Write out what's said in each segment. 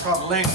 It's called Link.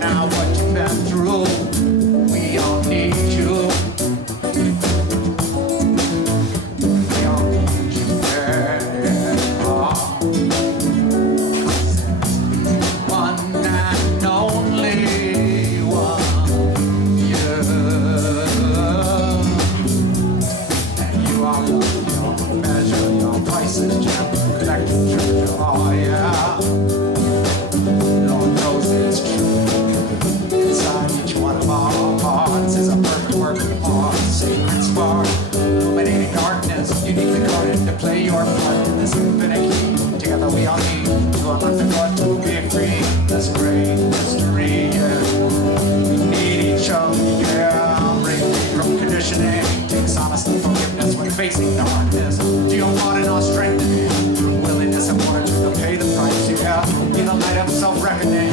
Now what you've been through, we all need you. We all need you, yeah. One and only one, you. And you are love, your measure, your prices, gem, collective treasure, oh yeah. Lord knows it's true. Inside each one of our hearts is a perfect work of art, sacred spark, illuminating darkness, uniquely guarded to play your part in this infinite key. Together we all need to unlock the door to be free. This great mystery, yeah. We need each other, yeah. Break free from conditioning. Takes honesty, forgiveness when facing darkness. Do you want in our strength and willingness and order to pay the price, yeah. Be the light of self-reckoning.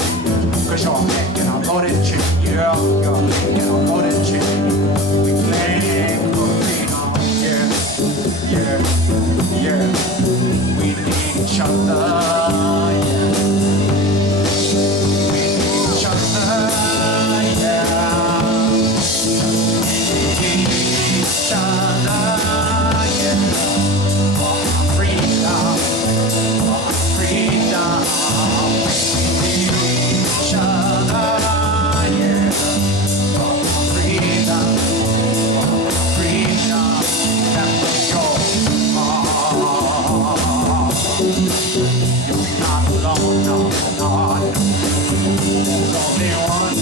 Cause you're making a loaded chain, yeah. You're making a loaded chain. We play for freedom, yeah. Yeah, yeah. We need each other, yeah. We need each other, yeah. We need each other, yeah. For our freedom, for our freedom. Each other, yeah, for freedom, that was yours. You're not alone, no, no. There's only one.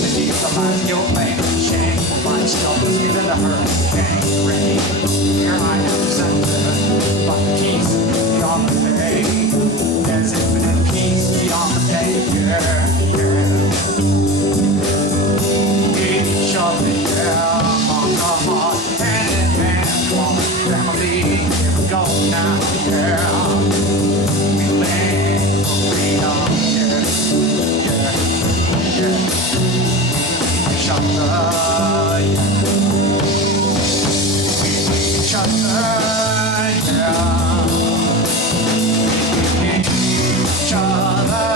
Beneath the lies, guilt, pain, and shame, find stillness within the hurricane. Rain, here I am centered, but peace beyond the pain. There's infinite peace beyond the pain, yeah, yeah. Each other, yeah, heart to heart, hand in hand, one family. Here we go now, yeah. We live for freedom, yeah, yeah, yeah. Each other, yeah. Each other, yeah. Each other,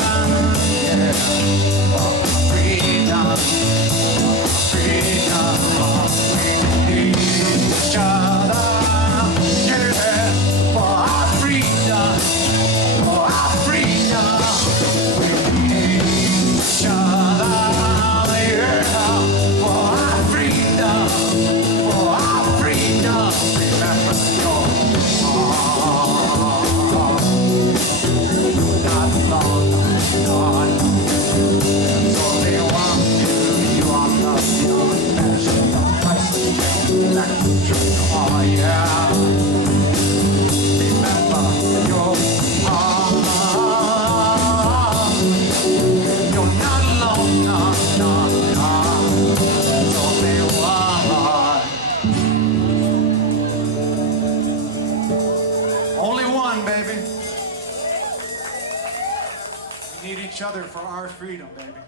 yeah, for freedom, freedom. We need each other, yeah, for our freedom, for our freedom. We need each other, yeah, for our freedom, for our freedom. Remember your heart. Not long, no. There's only one you are loved, you're passion, you're priceless, you're like the truth, oh yeah. Remember your heart. You're not alone, no, no, no. There's only one. Only one, baby. We need each other for our freedom, baby.